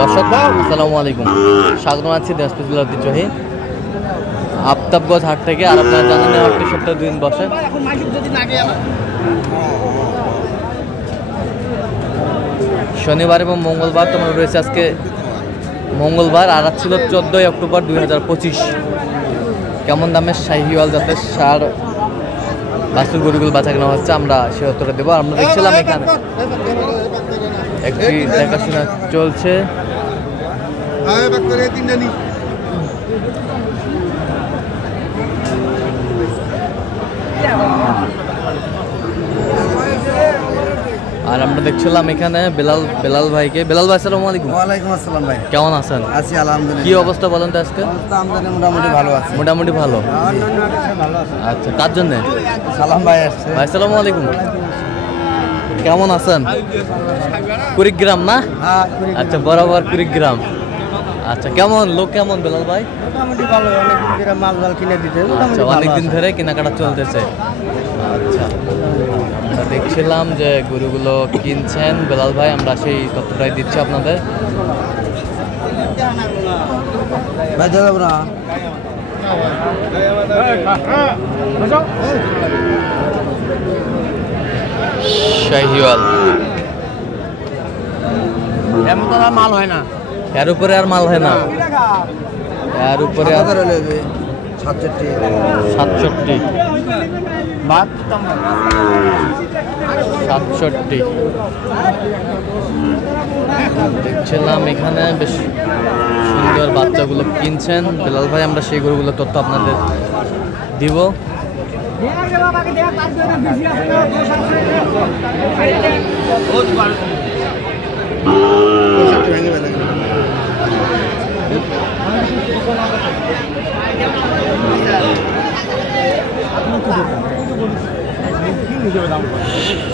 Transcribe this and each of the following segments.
দর্শক আসসালামু আলাইকুম, স্বাগত জানাচ্ছি দিনাজপুর জেলার ঐতিহ্যবাহী আফতাবগঞ্জ হাট থেকে। আর আপনারা জানেন হাটটি সপ্তাহে 2 দিন বসে। শনিবার এবং মঙ্গলবার তোমার রয়েছে। আজকে মঙ্গলবার, আর ছিল 14 অক্টোবর 2025। কেমন দামের শাহিওয়াল জাতের সার বাছুর গরুগুলো বাছা কেনা হচ্ছে, আমরা সে উত্তরে দেবো। আমরা দেখছিলাম এখানে একটি দেখাশোনা চলছে। আর আমরা দেখছিলাম এখানে বেলাল ভাইকে। বেলাল ভাই আসসালামু আলাইকুম। ওয়ালাইকুম আসসালাম ভাই, কেমন আছেন? আছি আলহামদুলিল্লাহ। কি অবস্থা বলেন তো আজকে? মোটামুটি ভালো আছে। মোটামুটি ভালো। আচ্ছা, কার জন্য? সালাম ভাই আসছে। ভাই আসসালামু আলাইকুম, কেমন আছেন? কুড়িগ্রাম না? আচ্ছা, বরাবর কুড়িগ্রাম। আচ্ছা, কেমন লোক কেমন বেলাল ভাই? মোটামুটি ভালো, অনেকদিন ধরে মাল কিনে দিতে। আচ্ছা, অনেকদিন ধরে কেনাকাটা চলতেছে। আচ্ছা, আমরা দেখছিলাম যে গরুগুলো কিনছেন বেলাল ভাই, আমরা সেই তথ্যটাই দিচ্ছি আপনাদের। শাহিওয়াল এমন তো মাল হয় না, এর উপরে আর মাল হয় না। এর উপরে 67 67 দেখছিলাম এখানে বেশ সুন্দর বাচ্চাগুলো কিনছেন বেলাল ভাই, আমরা সেই গরুগুলো তথ্য আপনাদের দিব।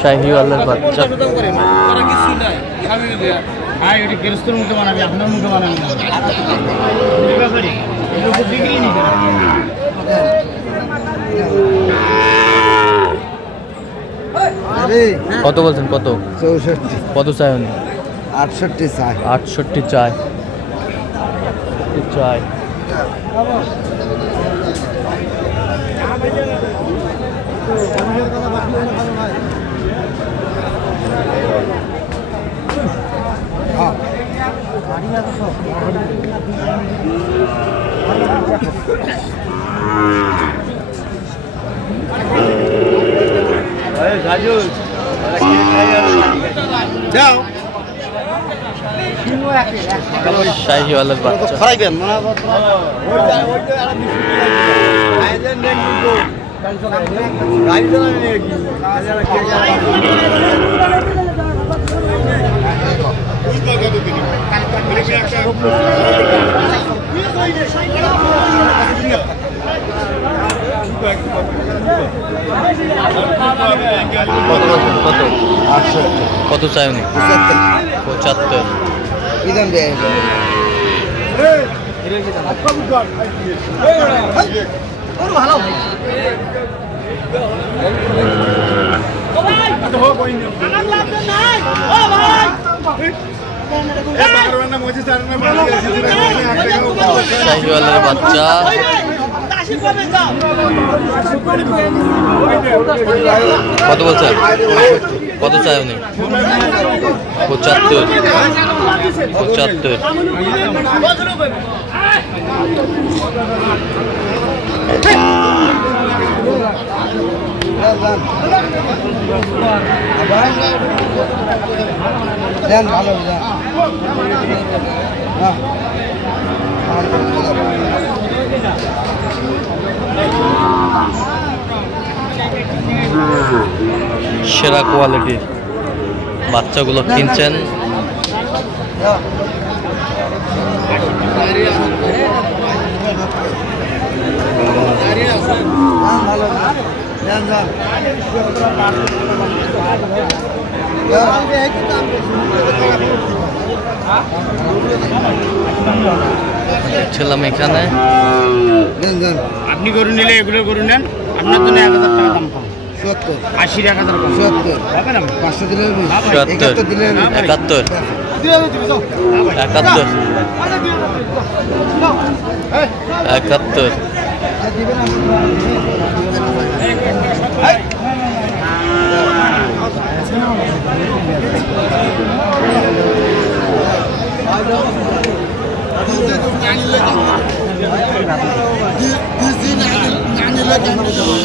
শাহিওয়ালের বাচ্চা কত বলছেন? কত? 64। কত চাই উনি? 68 চাই। 68 চাই। চাই শাহিওয়ালের বাচ্চা। কত চাই উনি? 75। শাহিওয়ালের বাচ্চা কত বলছেন? কত চাই উনি? 75। সেরা কোয়ালিটির বাচ্চাগুলো কিনছেন। দেখছিলাম এখানে আপনি গরু নিলে এগুলো গরু নেন, আপনার জন্য 1000 টাকা দাম পাবেন। 70 80 টাকা দাম 70 হবে না 500 দিলে 71 দিলে 71 71 71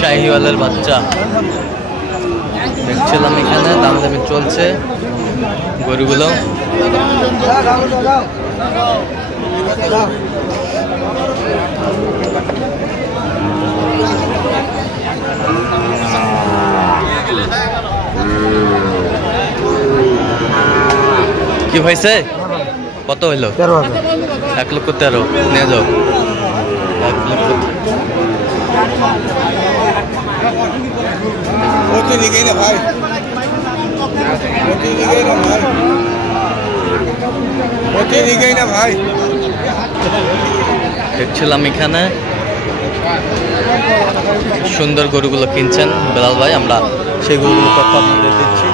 শাহিওয়ালের বাচ্চা দেখছিলাম এখানে দামাদামি চলছে গরুগুলো। কি হয়েছে? কত হইলো? 1,13,000 নিয়ে যাও। 1,00,000 ভাই দেখছিলাম এখানে সুন্দর গরুগুলো কিনছেন বেলাল ভাই, আমরা সেই গরুগুলো তথ্য আপনাদের দিচ্ছি।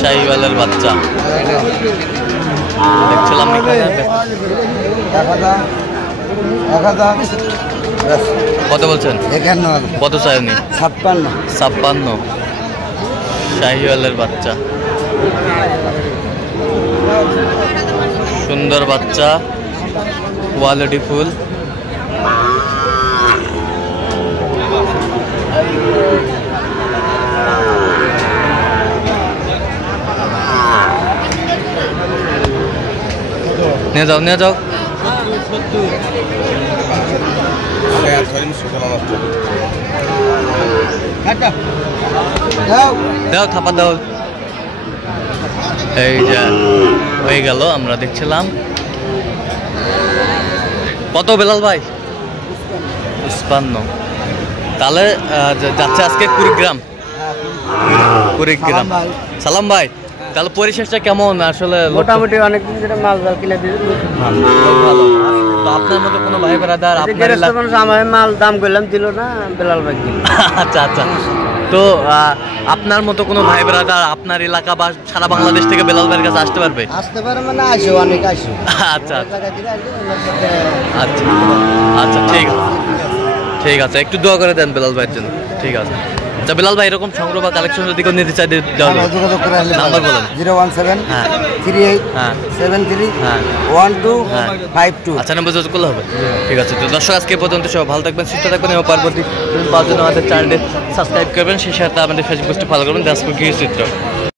শাহিওয়ালের বাচ্চা দেখছিলাম এখানে। কত বলছেন? কত চাইনি? 56 শাহিওয়ালের বাচ্চা, সুন্দর বাচ্চা, কোয়ালিটি ফুল। নিয়ে যাও নিয়ে যাও। দাও থাপা দাও। এই যে হয়ে গেল, আমরা দেখছিলাম। কত বেলাল ভাই? 55। তাহলে যাচ্ছে আজকে কুড়িগ্রাম। সালাম ভাই, তাহলে পরিশেষটা কেমন? আসলে মোটামুটি অনেকদিন ধরে মাল কিনে দিয়েছে, ভালো। তো আপনার মতো কোনো ভাই ব্রাদার আমার মাল দাম করলাম দিল না, বেলাল ভাই দিল। আচ্ছা আচ্ছা। তো আপনার মতো কোনো ভাই ব্রাদার আপনার এলাকা বা সারা বাংলাদেশ থেকে বেলাল ভাইয়ের কাছে আসতে পারবে? আসতে পারে মানে আসে, অনেক আসে। আচ্ছা আচ্ছা আচ্ছা, ঠিক আছে ঠিক আছে, একটু দোয়া করে দেন বেলাল ভাইয়ের জন্য। ঠিক আছে। আচ্ছা বেলাল ভাই, এরকম সংগ্রহ বা কালেকশন যদি কেউ নিতে চাই যোগাযোগ করে নাম্বার বলেন। 017 হ্যাঁ 38 হ্যাঁ 73 হ্যাঁ 1252। আচ্ছা, নম্বর যোগাযোগ করলে হবে। ঠিক আছে। তো দর্শক, আজকে পর্যন্ত সবাই ভালো থাকবেন, সুস্থ থাকবেন এবং পরবর্তী পাওয়ার জন্য আমাদের চ্যানেলটি সাবস্ক্রাইব করবেন, সেই সাথে আমাদের ফেসবুক পেজটি ফলো করবেন, দাসপুর গৃহচিত্র।